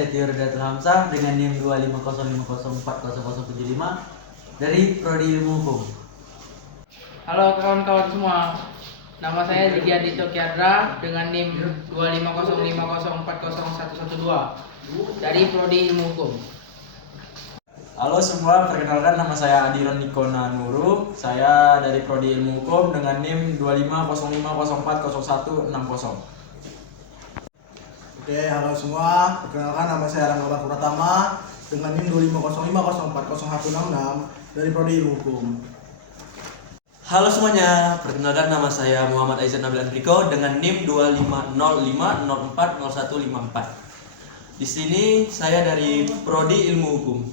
saya Tio Redatul Hamzah dengan NIM 25050400075 dari Prodi Ilmu Hukum. Halo kawan-kawan semua, nama saya Ziggy Adityo Kiadra dengan NIM 25050404112 dari Prodi Ilmu Hukum. Halo semua, perkenalkan nama saya Adiron Nikona Nuru. Saya dari Prodi Ilmu Hukum dengan NIM 25050404160. Oke, halo semua. Perkenalkan nama saya Rangga Bakti Pratama dengan NIM 25050404166 dari Prodi Ilmu Hukum. Halo semuanya, perkenalkan nama saya Muhammad Aizan Nabil Andriko dengan NIM 25050040154. Di sini saya dari Prodi Ilmu Hukum.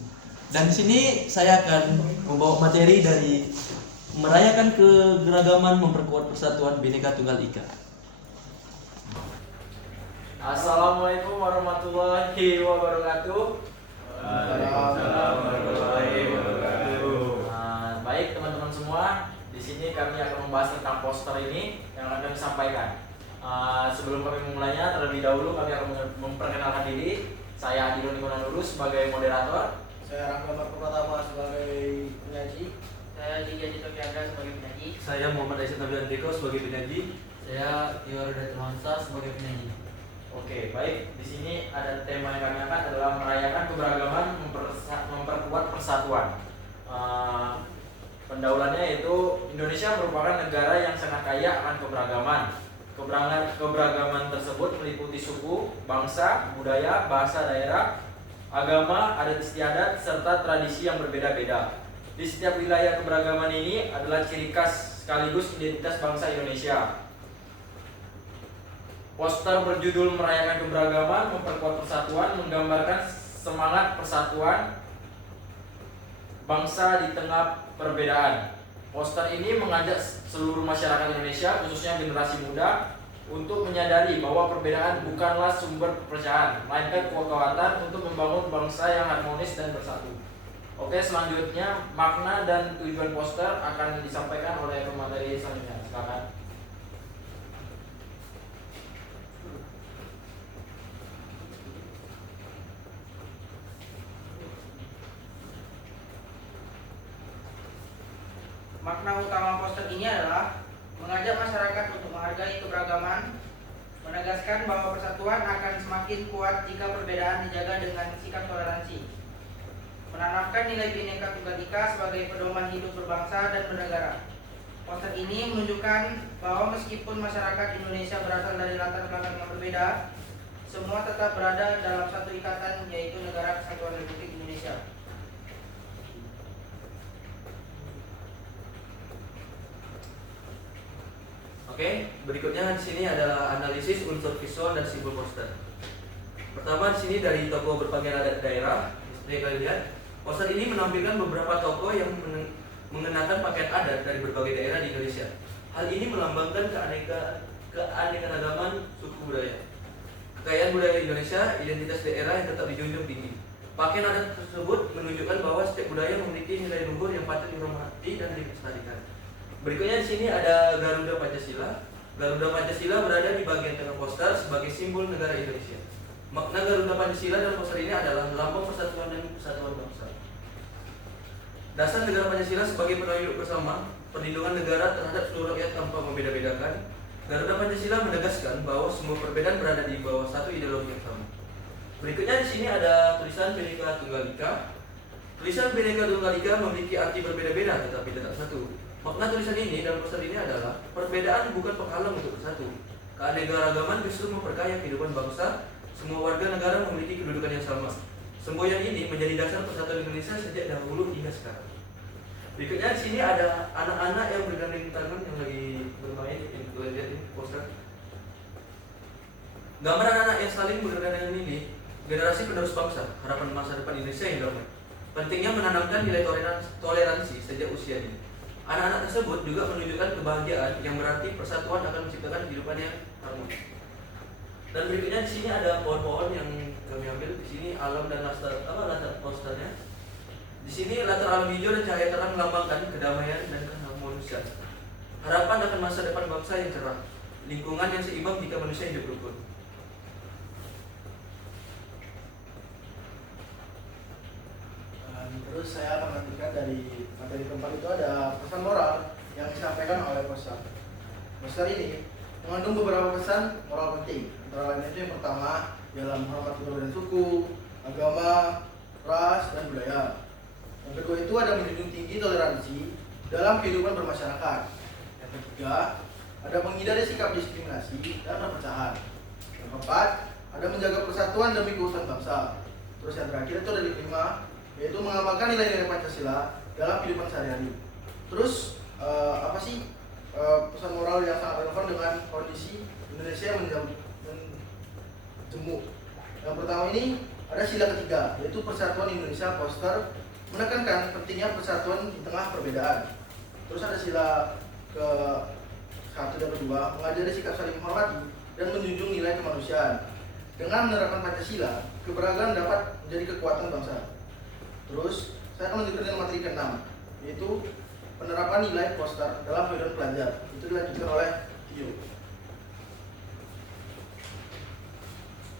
Dan di sini saya akan membawa materi dari merayakan keberagaman memperkuat persatuan Bhinneka Tunggal Ika. Assalamualaikum warahmatullahi wabarakatuh. Waalaikumsalam warahmatullahi wabarakatuh. Baik teman-teman semua, di sini kami akan membahas tentang poster ini yang akan kami sampaikan. Sebelum kami memulainya, terlebih dahulu kami akan memperkenalkan diri. Saya Adiron Nikona Nuru sebagai moderator. Saya Rangga Bakti Pratama sebagai penyaji. Saya Ziggy Adityo Kiadra sebagai penyaji. Saya Muhammad Aizan Nabil Andriko sebagai penyaji. Saya Tio Redatul Hamzah sebagai penyanyi. Oke, baik. Di sini ada tema yang kami angkat adalah merayakan keberagaman, memperkuat persatuan. Pendahuluannya yaitu Indonesia merupakan negara yang sangat kaya akan keberagaman. Keberagaman tersebut meliputi suku, bangsa, budaya, bahasa daerah, agama, adat istiadat, serta tradisi yang berbeda-beda. Di setiap wilayah keberagaman ini adalah ciri khas sekaligus identitas bangsa Indonesia. Poster berjudul Merayakan Keberagaman, Memperkuat Persatuan menggambarkan semangat persatuan bangsa di tengah perbedaan. Poster ini mengajak seluruh masyarakat Indonesia, khususnya generasi muda, untuk menyadari bahwa perbedaan bukanlah sumber perpecahan, melainkan kekuatan untuk membangun bangsa yang harmonis dan bersatu. Oke, selanjutnya makna dan tujuan poster akan disampaikan oleh pemateri selanjutnya. Silakan. Makna utama poster ini adalah mengajak masyarakat untuk menghargai keberagaman, menegaskan bahwa persatuan akan semakin kuat jika perbedaan dijaga dengan sikap toleransi, menanamkan nilai Bhinneka Tunggal Ika sebagai pedoman hidup berbangsa dan bernegara. Poster ini menunjukkan bahwa meskipun masyarakat Indonesia berasal dari latar belakang yang berbeda, semua tetap berada dalam satu ikatan, yaitu Negara Kesatuan Republik Indonesia. Oke, berikutnya di sini adalah analisis unsur visual dan simbol poster. Pertama di sini dari tokoh berpakaian adat daerah. Seperti kalian lihat, poster ini menampilkan beberapa tokoh yang mengenakan pakaian adat dari berbagai daerah di Indonesia. Hal ini melambangkan keanekaragaman suku budaya, kekayaan budaya Indonesia, identitas daerah yang tetap dijunjung tinggi. Pakaian adat tersebut menunjukkan bahwa setiap budaya memiliki nilai luhur yang patut dihormati dan dilestarikan. Berikutnya di sini ada Garuda Pancasila. Garuda Pancasila berada di bagian tengah poster sebagai simbol negara Indonesia. Makna Garuda Pancasila dalam poster ini adalah lambang persatuan dan kesatuan bangsa. Dasar negara Pancasila sebagai penunjuk bersama perlindungan negara terhadap seluruh rakyat tanpa membeda-bedakan. Garuda Pancasila menegaskan bahwa semua perbedaan berada di bawah satu ideologi yang sama. Berikutnya di sini ada tulisan Bhinneka Tunggal Ika. Tulisan Bhinneka Tunggal Ika memiliki arti berbeda-beda tetapi tetap satu. Makna tulisan ini dalam poster ini adalah perbedaan bukan penghalang untuk bersatu. Keanekaragaman justru memperkaya kehidupan bangsa. Semua warga negara memiliki kedudukan yang sama. Semboyan ini menjadi dasar persatuan Indonesia sejak dahulu hingga sekarang. Berikutnya di sini ada anak-anak yang bergandeng tangan yang lagi bermain. Ini kalian lihat ini poster. Gambar anak-anak yang saling bergandengan ini generasi penerus bangsa, harapan masa depan Indonesia yang damai. Pentingnya menanamkan nilai toleransi sejak usia dini. Anak-anak tersebut juga menunjukkan kebahagiaan yang berarti persatuan akan menciptakan kehidupan yang harmonis. Dan berikutnya di sini ada pohon-pohon yang kami ambil. Di sini alam dan latar posternya. Di sini latar alam hijau dan cahaya terang melambangkan kedamaian dan keharmonisan. Harapan akan masa depan bangsa yang cerah. Lingkungan yang seimbang jika manusia hidup rukun. Terus saya akan melanjutkan dari materi keempat itu ada pesan moral yang disampaikan oleh poster. Poster ini mengandung beberapa pesan moral penting. Antara lain itu yang pertama dalam menghormati perbedaan suku, agama, ras, dan budaya. Yang kedua itu ada menjunjung tinggi toleransi dalam kehidupan bermasyarakat. Yang ketiga ada menghindari sikap diskriminasi dan perpecahan. Yang keempat ada menjaga persatuan demi keutuhan bangsa. Terus yang terakhir itu ada di kelima, yaitu mengamalkan nilai-nilai Pancasila dalam kehidupan sehari-hari. Terus apa sih pesan moral yang sangat relevan dengan kondisi Indonesia yang menjemuk? Yang pertama ini ada sila ketiga, yaitu Persatuan Indonesia. Poster menekankan pentingnya persatuan di tengah perbedaan. Terus ada sila ke satu dan kedua, mengajari sikap saling menghormati dan menjunjung nilai kemanusiaan. Dengan menerapkan Pancasila, keberagaman dapat menjadi kekuatan bangsa. Terus saya akan melanjutkan dengan materi ke-6, yaitu penerapan nilai poster dalam kehidupan pelajar. Itu dilanjutkan oleh Tio.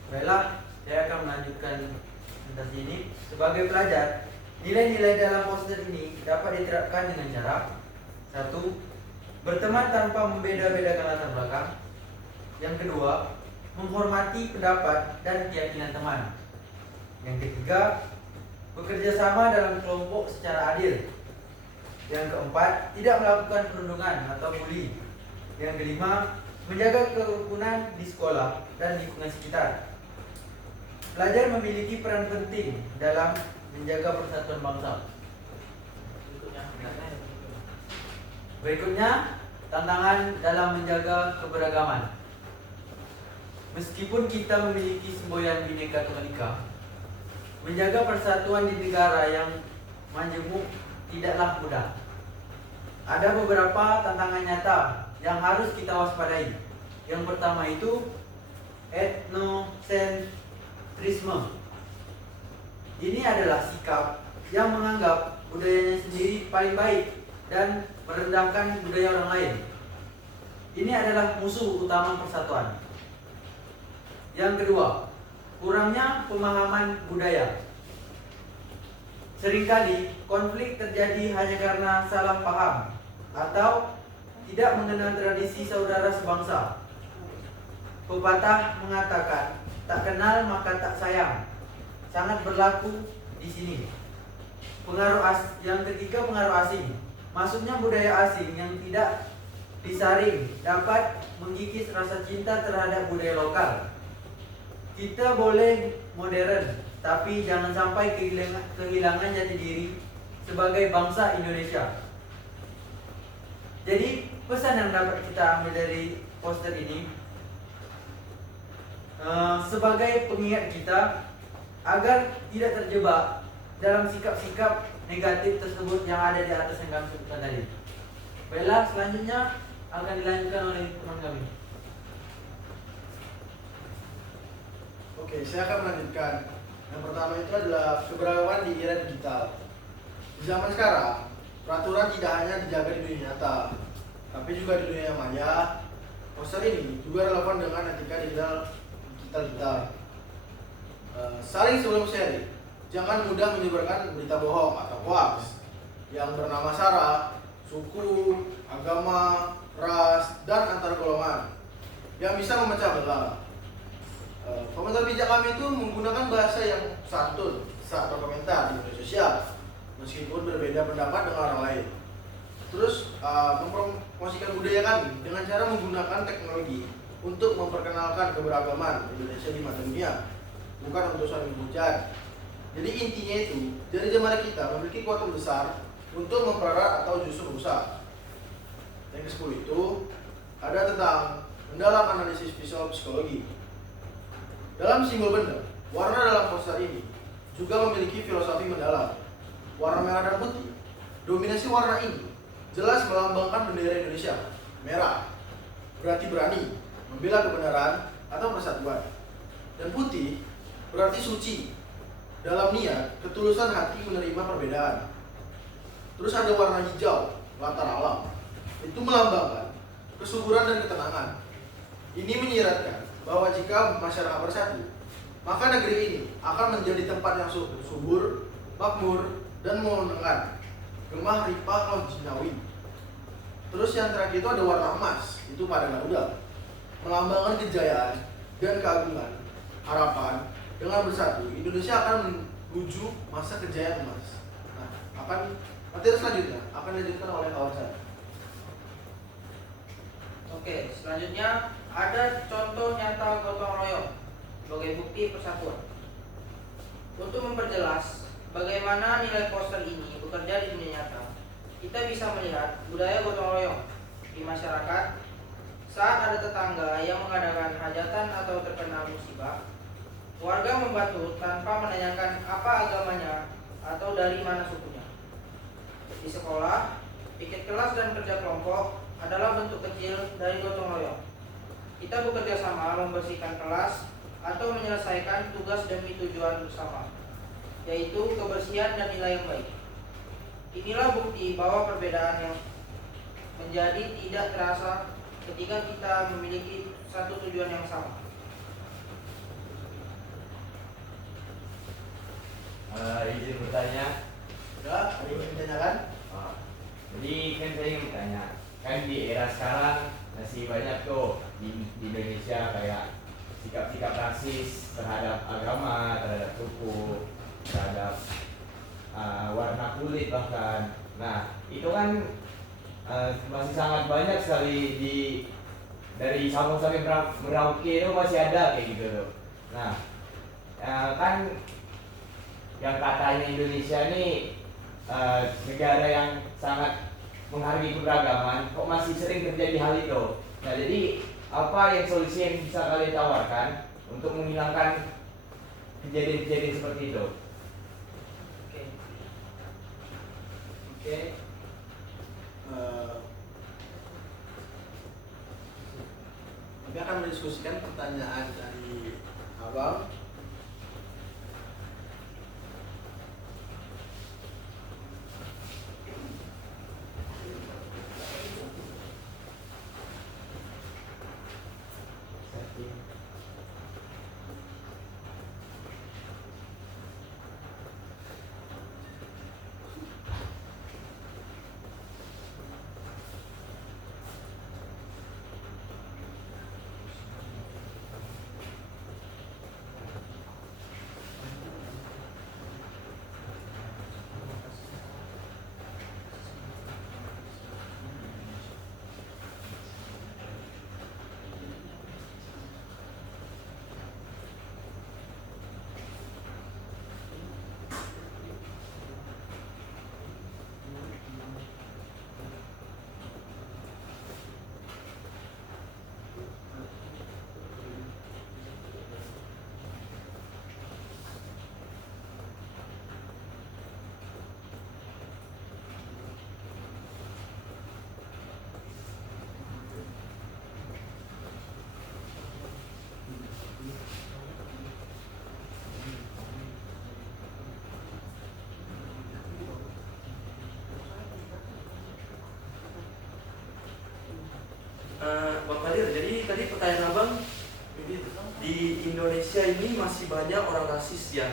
Baiklah, saya akan melanjutkan presentasi ini. Sebagai pelajar, nilai-nilai dalam poster ini dapat diterapkan dengan cara: 1. Berteman tanpa membeda-bedakan latar belakang. Yang kedua, menghormati pendapat dan keyakinan teman. Yang ketiga, bekerja sama dalam kelompok secara adil. Yang keempat, tidak melakukan perundungan atau bully. Yang kelima, menjaga kerukunan di sekolah dan lingkungan sekitar. Pelajar memiliki peran penting dalam menjaga persatuan bangsa. Berikutnya, tantangan dalam menjaga keberagaman. Meskipun kita memiliki semboyan Bhinneka Tunggal Ika, menjaga persatuan di negara yang majemuk tidaklah mudah. Ada beberapa tantangan nyata yang harus kita waspadai. Yang pertama itu etnosentrisme. Ini adalah sikap yang menganggap budayanya sendiri paling baik dan merendahkan budaya orang lain. Ini adalah musuh utama persatuan. Yang kedua, kurangnya pemahaman budaya. Seringkali konflik terjadi hanya karena salah paham atau tidak mengenal tradisi saudara sebangsa. Pepatah mengatakan, tak kenal maka tak sayang. Sangat berlaku di sini. Yang ketiga, pengaruh asing. Maksudnya budaya asing yang tidak disaring dapat menggigit rasa cinta terhadap budaya lokal. Kita boleh modern, tapi jangan sampai kehilangan jati diri sebagai bangsa Indonesia. Jadi pesan yang dapat kita ambil dari poster ini sebagai pengingat kita agar tidak terjebak dalam sikap-sikap negatif tersebut yang ada di atas yang kami sebutkan tadi. Baiklah, selanjutnya akan dilanjutkan oleh teman kami. Oke, saya akan melanjutkan. Yang pertama itu adalah keberagaman di era digital. Di zaman sekarang, peraturan tidak hanya dijaga di dunia nyata, tapi juga di dunia maya. Poster ini juga relevan dengan etika digital kita. Saling sebelum sharing, jangan mudah menyebarkan berita bohong atau hoax yang bernama sara, suku, agama, ras, dan antar golongan yang bisa memecah belah. Komentar bijak kami itu menggunakan bahasa yang santun saat berkomentar di media sosial, meskipun berbeda pendapat dengan orang lain. Terus mempromosikan budaya kami dengan cara menggunakan teknologi untuk memperkenalkan keberagaman Indonesia di mata dunia, bukan untuk saling menghujat. Jadi intinya itu, dari jemaah kita memiliki kekuatan besar untuk mempererat atau justru rusak. Yang ke-10 itu ada tentang mendalam analisis visual psikologi. Dalam simbol benda, warna dalam poster ini juga memiliki filosofi mendalam. Warna merah dan putih, dominasi warna ini jelas melambangkan bendera Indonesia. Merah berarti berani, membela kebenaran atau persatuan. Dan putih berarti suci, dalam niat ketulusan hati menerima perbedaan. Terus ada warna hijau, latar alam. Itu melambangkan kesuburan dan ketenangan. Ini menyiratkan bahwa jika masyarakat bersatu, maka negeri ini akan menjadi tempat yang subur, makmur, dan menggunakan gemah ripa lojinawi. Terus yang terakhir itu ada warna emas, itu pada Garuda, melambangkan kejayaan dan keagungan. Harapan dengan bersatu Indonesia akan menuju masa kejayaan emas. Nah, materi selanjutnya akan dilanjutkan oleh kawan saya. Oke, selanjutnya ada contoh nyata gotong royong sebagai bukti persatuan. Untuk memperjelas bagaimana nilai poster ini bekerja di dunia nyata, kita bisa melihat budaya gotong royong di masyarakat. Saat ada tetangga yang mengadakan hajatan atau terkena musibah, warga membantu tanpa menanyakan apa agamanya atau dari mana sukunya. Di sekolah, piknik kelas dan kerja kelompok adalah bentuk kecil dari gotong royong. Kita bekerja sama membersihkan kelas atau menyelesaikan tugas demi tujuan bersama, yaitu kebersihan dan nilai yang baik. Inilah bukti bahwa perbedaan yang menjadi tidak terasa ketika kita memiliki satu tujuan yang sama. Izin bertanya. Ya, ada yang ingin ditanyakan? Jadi kan saya ingin bertanya, kan di era sekarang masih banyak tuh di Indonesia kayak sikap-sikap rasis terhadap agama, terhadap suku, terhadap warna kulit bahkan. Nah, itu kan masih sangat banyak sekali dari Sabang sampai Merauke itu masih ada kayak gitu tuh. Nah, kan yang katanya Indonesia ini negara yang sangat menghargai keberagaman, kok masih sering terjadi hal itu. Nah, jadi apa yang solusi yang bisa kalian tawarkan untuk menghilangkan kejadian-kejadian seperti itu? Oke. Kami akan mendiskusikan pertanyaan dari Abang. Bang Kadir, jadi tadi pertanyaan abang, di Indonesia ini masih banyak orang rasis yang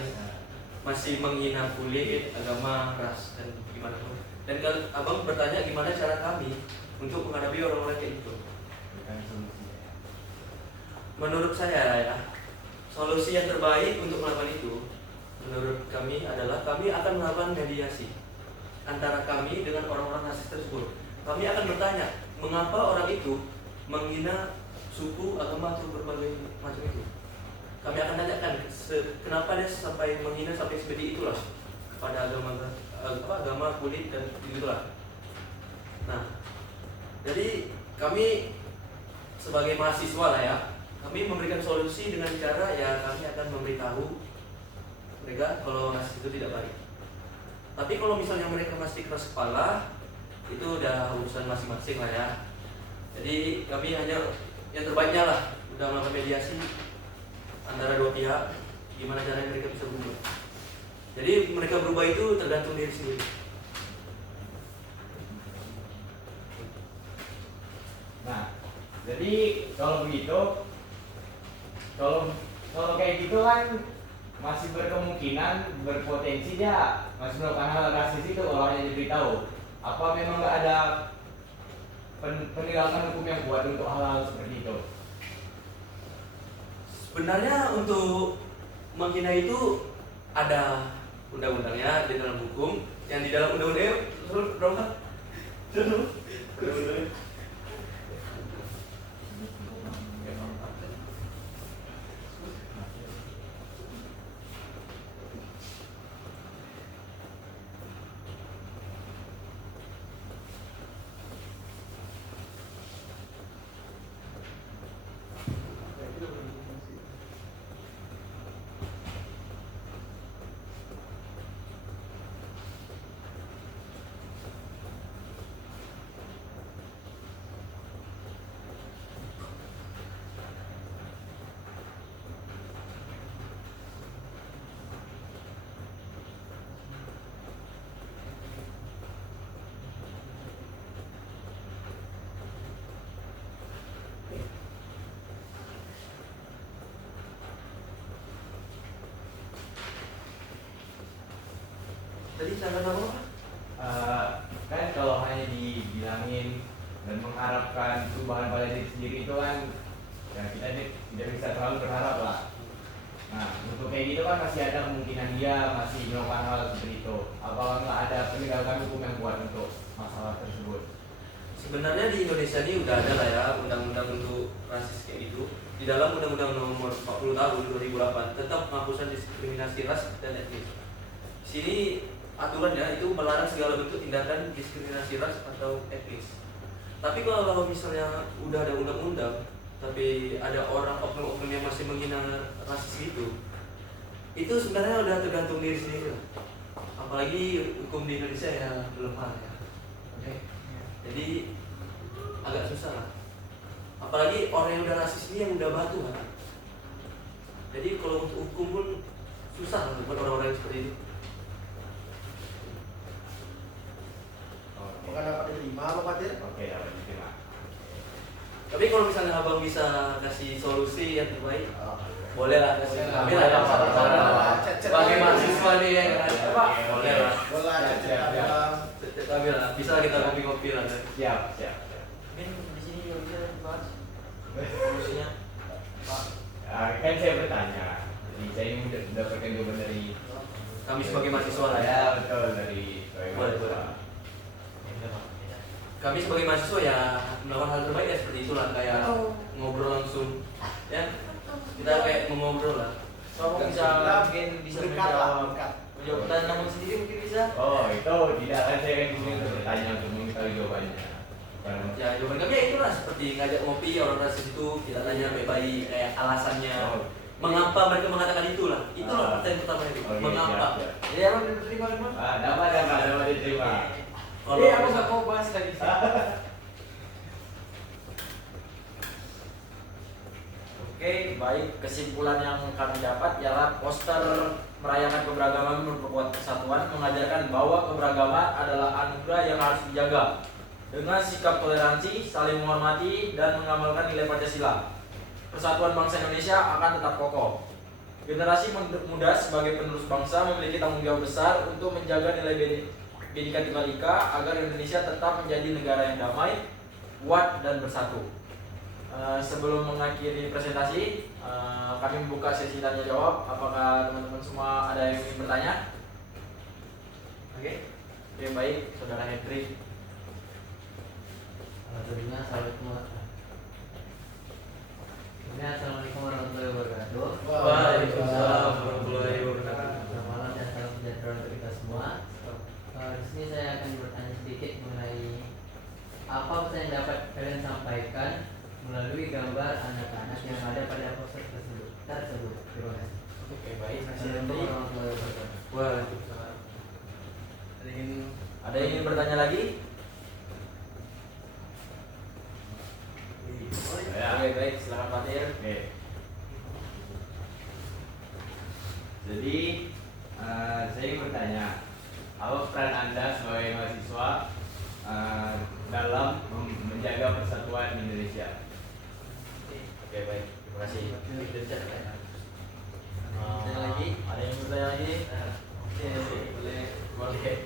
masih menghina kulit, agama, ras, dan gimana pun. Dan kalau abang bertanya gimana cara kami untuk menghadapi orang-orang kayak itu. Menurut saya ya, solusi yang terbaik untuk melakukan itu, menurut kami adalah kami akan melakukan mediasi antara kami dengan orang-orang rasis tersebut. Kami akan bertanya, mengapa orang itu menghina suku, agama, atau berbagai macam itu. Kami akan tanyakan kenapa dia sampai menghina sampai seperti itulah pada agama, kulit, dan itulah. Nah, jadi kami sebagai mahasiswa lah ya, kami memberikan solusi dengan cara ya kami akan memberitahu mereka kalau rasis itu tidak baik. Tapi kalau misalnya mereka masih keras kepala, itu udah urusan masing-masing lah ya. Jadi kami hanya yang terbaiknya lah, udah melakukan mediasi antara dua pihak, gimana caranya mereka bisa berubah. Jadi mereka berubah itu tergantung diri sendiri. Nah, jadi kalau begitu, kalau kayak gitu kan masih berkemungkinan berpotensi dia masih melakukan hal rasis itu kalau hanya diberitahu. Apa memang nggak ada penegakan hukum yang kuat untuk hal-hal seperti itu? Sebenarnya untuk menghina itu ada undang-undangnya di dalam hukum, yang di dalam undang-undangnya berapa? Tadi sangat apa? Kan kalau hanya dibilangin dan mengharapkan perubahan pada diri sendiri itu kan ya kita tidak bisa terlalu berharap lah. Nah untuk kayak gitu kan masih ada kemungkinan dia masih melakukan hal seperti itu. Apakah nggak ada penegakan hukum yang kuat untuk masalah tersebut? Sebenarnya di Indonesia ini udah ada lah ya undang-undang untuk rasis kayak gitu. Di dalam Undang-Undang Nomor 40 Tahun 2008 tentang penghapusan diskriminasi ras dan etnis. Di sini aturannya itu melarang segala bentuk tindakan diskriminasi ras atau etnis. Tapi kalau misalnya udah ada undang-undang, tapi ada orang oknum-oknum yang masih menghina rasis itu sebenarnya udah tergantung diri sendiri lah. Apalagi hukum di Indonesia ya lemah ya. Oke. Jadi agak susah lah. Apalagi orang yang udah rasis ini yang udah batu kan. Jadi kalau untuk hukum pun susah lah buat orang-orang yang seperti itu. Bukan dapat diterima apa Fatir? Oke, dapat diterima. Tapi kalau misalnya abang bisa kasih solusi yang terbaik, boleh lah kasih. Boleh lah. Kami lah sebagai mahasiswa nih yang Pak. boleh lah. Boleh, cek. Kami lah bisa kita kopi-kopi lah. Siap. Mungkin di sini juga bisa dibahas solusinya. Pak, Kan saya bertanya, jadi saya ini mendapatkan jawaban dari Kami sebagai mahasiswa lah ya. ya betul dari Boleh. Kami sebagai mahasiswa ya melakukan hal terbaik ya seperti itulah, kayak ngobrol langsung ya, kita kayak mengobrol lah. Kamu bisa mungkin bisa menjawab pertanyaan kamu sendiri mungkin bisa. Oh itu tidak kan saya kan di sini untuk bertanya untuk mengetahui jawabannya. Bukan- Ya jawaban kami ya itulah, seperti ngajak ngopi orang rasis itu, kita tanya baik-baik kayak alasannya, mengapa mereka mengatakan itulah pertanyaan pertama itu, Oke, mengapa. siap. Ya, apa diterima teman? Dapat diterima. Kalau Aku nggak mau bahas lagi. Oke, baik. Kesimpulan yang kami dapat ialah poster merayakan keberagaman memperkuat persatuan mengajarkan bahwa keberagaman adalah anugerah yang harus dijaga dengan sikap toleransi, saling menghormati, dan mengamalkan nilai Pancasila. Persatuan bangsa Indonesia akan tetap kokoh. Generasi muda sebagai penerus bangsa memiliki tanggung jawab besar untuk menjaga nilai Bhinneka Tunggal Ika agar Indonesia tetap menjadi negara yang damai, kuat, dan bersatu. Sebelum mengakhiri presentasi, kami membuka sesi tanya jawab. Apakah teman-teman semua ada yang ingin bertanya? Oke, baik, Saudara Hendrik. Assalamualaikum warahmatullahi wabarakatuh. Waalaikumsalam warahmatullahi wabarakatuh. Selamat malam dan salam sejahtera untuk kita semua. Di sini saya akan bertanya sedikit mengenai apa pesan yang dapat kalian sampaikan melalui gambar anak-anak yang ada pada poster tersebut. Terima kasih. Oke, baik. Assalamualaikum warahmatullahi wabarakatuh. Waalaikumsalam. Ada yang ingin bertanya lagi? Ya. Oke, baik. Silakan Pak Tir. Oke. Jadi saya ingin bertanya, apa peran Anda sebagai mahasiswa dalam menjaga persatuan Indonesia? Oke, baik. Terima kasih. Ada lagi? Ada yang bertanya lagi? Oke, boleh. Boleh.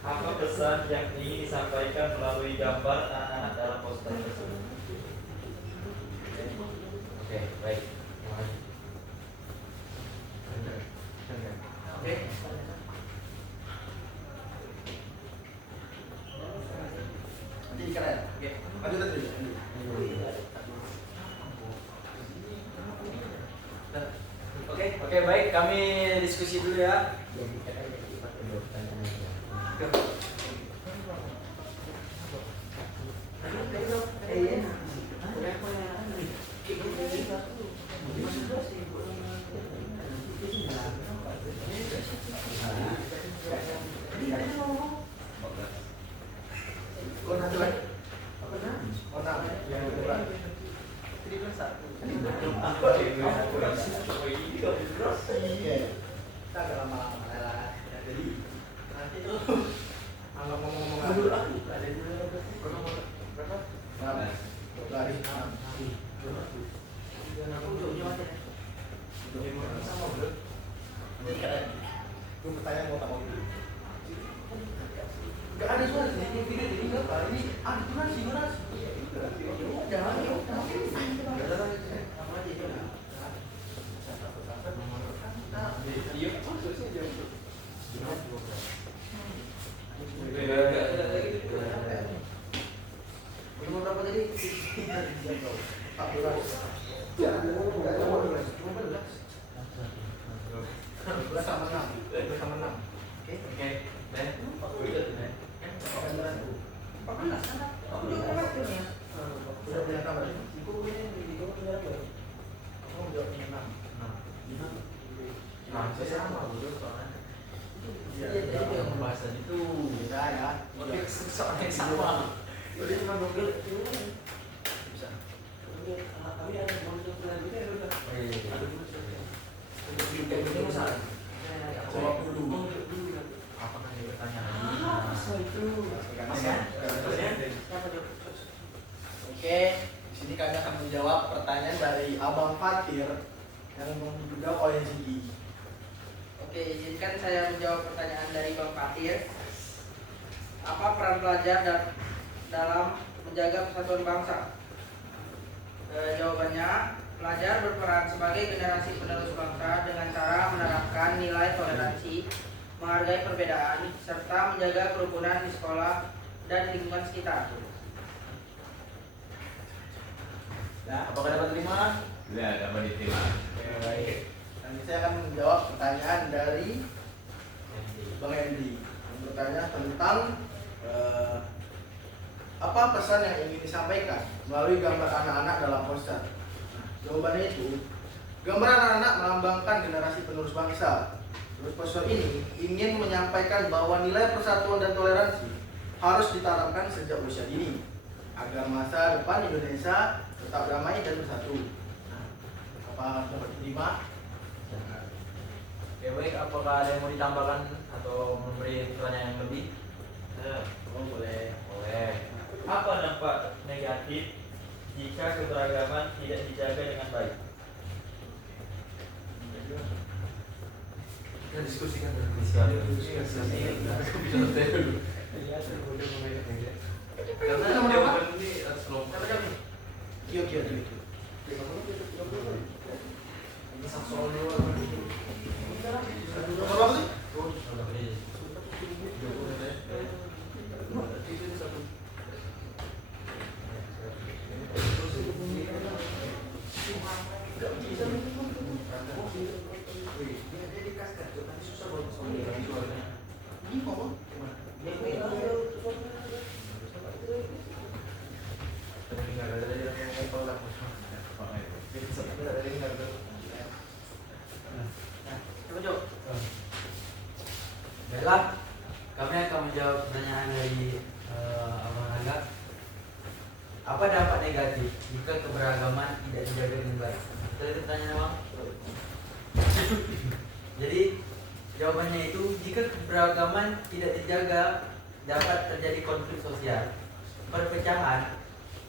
Apa pesan yang ingin disampaikan melalui gambar anak-anak dalam poster tersebut? Oke, baik. Terima kasih. Oke. Nanti keren. Oke. Lanjut tadi. Oke, baik. Kami diskusi dulu ya. Kau nanti lagi. Oh, nah. Yang kedua. Iya. Kita agak lama-lama lah. Jadi nanti tuh anggap ngomong-ngomong dulu aku. Ada dulu berapa? 6. 12. 6. Aku jauhnya mana? Sama bro. Gue pertanyaan mau tak mau dulu. Gak ada suara sih, ini video jadi enggak apa ini durasi. Jangan Umur berapa tadi? 14 sama 6. 12 sama 6. Oke. Oke, Ben. Udah punya tambah. Ibu punya berapa? Kamu udah punya 6. Saya sama dulu soalnya. Iya, Itu yang pembahasan itu. Beda ya. Oke, soalnya sama. Udah cuma 12. Bisa. Jawab dulu. Apakah ada pertanyaan? Oke, di sini kami akan menjawab pertanyaan dari Abang Fatir yang dijawab oleh Ziggy. Oke, izinkan saya menjawab pertanyaan dari Bang Fatir. Apa peran pelajar dalam menjaga persatuan bangsa? Jawabannya, pelajar berperan sebagai generasi penerus bangsa dengan cara menerapkan nilai toleransi, menghargai perbedaan, serta menjaga kerukunan di sekolah dan lingkungan sekitar. Apakah dapat terima? Sudah dapat diterima. Baik. Nanti saya akan menjawab pertanyaan dari Bang Hendy yang bertanya tentang apa pesan yang ingin disampaikan melalui gambar anak-anak dalam poster. Jawabannya itu, gambar anak-anak melambangkan generasi penerus bangsa. Terus poster ini ingin menyampaikan bahwa nilai persatuan dan toleransi harus ditanamkan sejak usia dini agar masa depan Indonesia tetap damai dan bersatu. Nah, apa dapat diterima? Oke, baik. Apakah ada yang mau ditambahkan atau memberi pertanyaan yang lebih? Oh, boleh. Boleh. Apa dampak negatif jika keberagaman tidak dijaga dengan baik? Kita diskusikan karena jawaban ini harus lompat. Kio. Nomor apa sih? Ini ngomong gimana? Baiklah, kami akan menjawab pertanyaan dari Abang Rangga. Apa dampak negatif jika keberagaman tidak dijaga dengan baik? Betul itu pertanyaan Abang? Jadi jawabannya itu, jika keberagaman tidak dijaga dapat terjadi konflik sosial, perpecahan,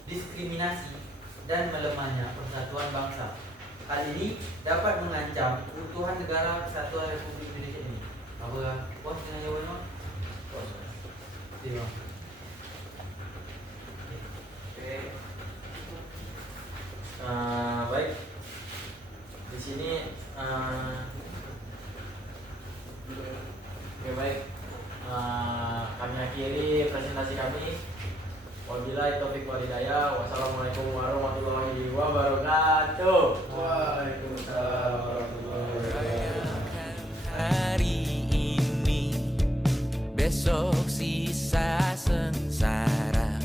diskriminasi, dan melemahnya persatuan bangsa. hal ini dapat mengancam keutuhan negara kesatuan Republik Indonesia ini. Apa bos dengan jawabannya? Iya. Oke. Baik. Di sini oke, baik. Kami akhiri presentasi kami. Wabillahi taufiq wal hidayah. Wassalamualaikum warahmatullahi wabarakatuh. Waalaikumsalam warahmatullahi wabarakatuh. Hari ini, besok sisa sengsara.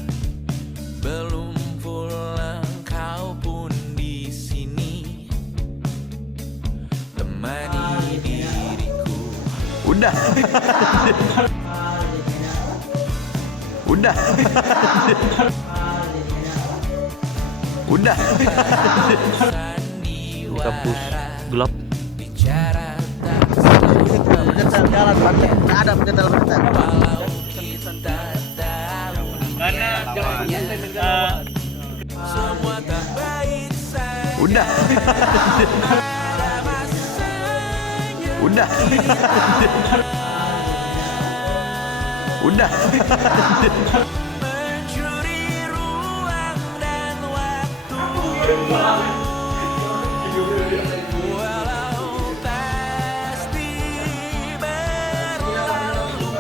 Belum pulang kau pun di sini, temani diriku. Udah. Udah. Udah. Di kampus gelap. Bicara tak Jalan pakai, nggak ada penyetel penyetel. walau kita tahu semua tak baik saja. Udah. Ada masanya. Udah. Udah. Mencuri ruang dan waktu. Walau pasti berlalu,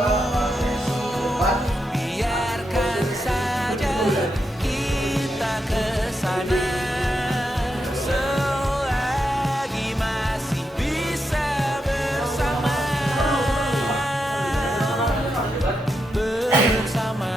biarkan saja kita kesana selagi masih bisa bersama. Bersama.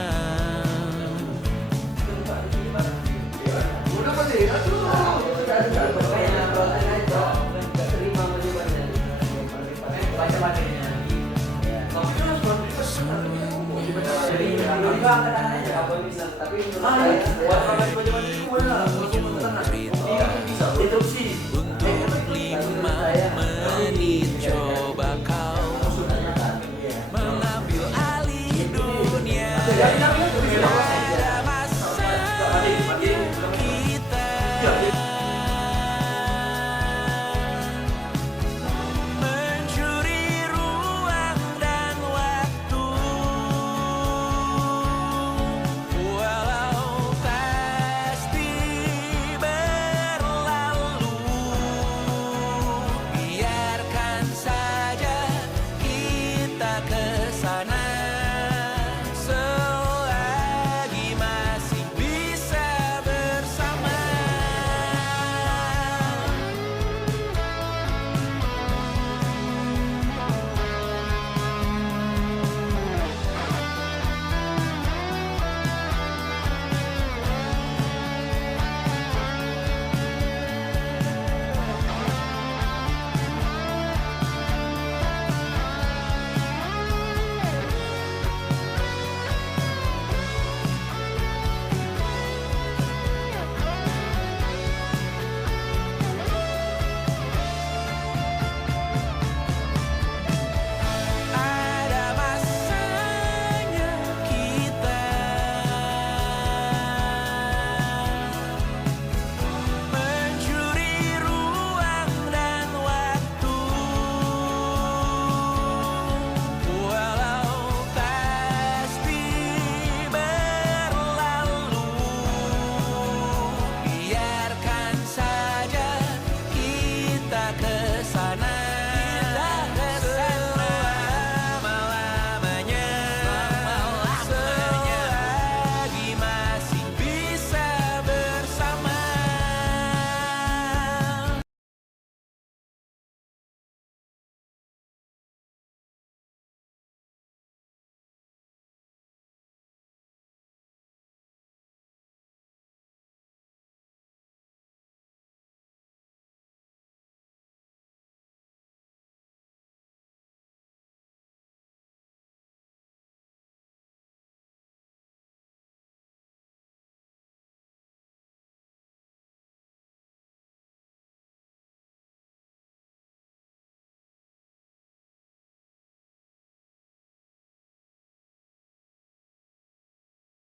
Tapi menurut saya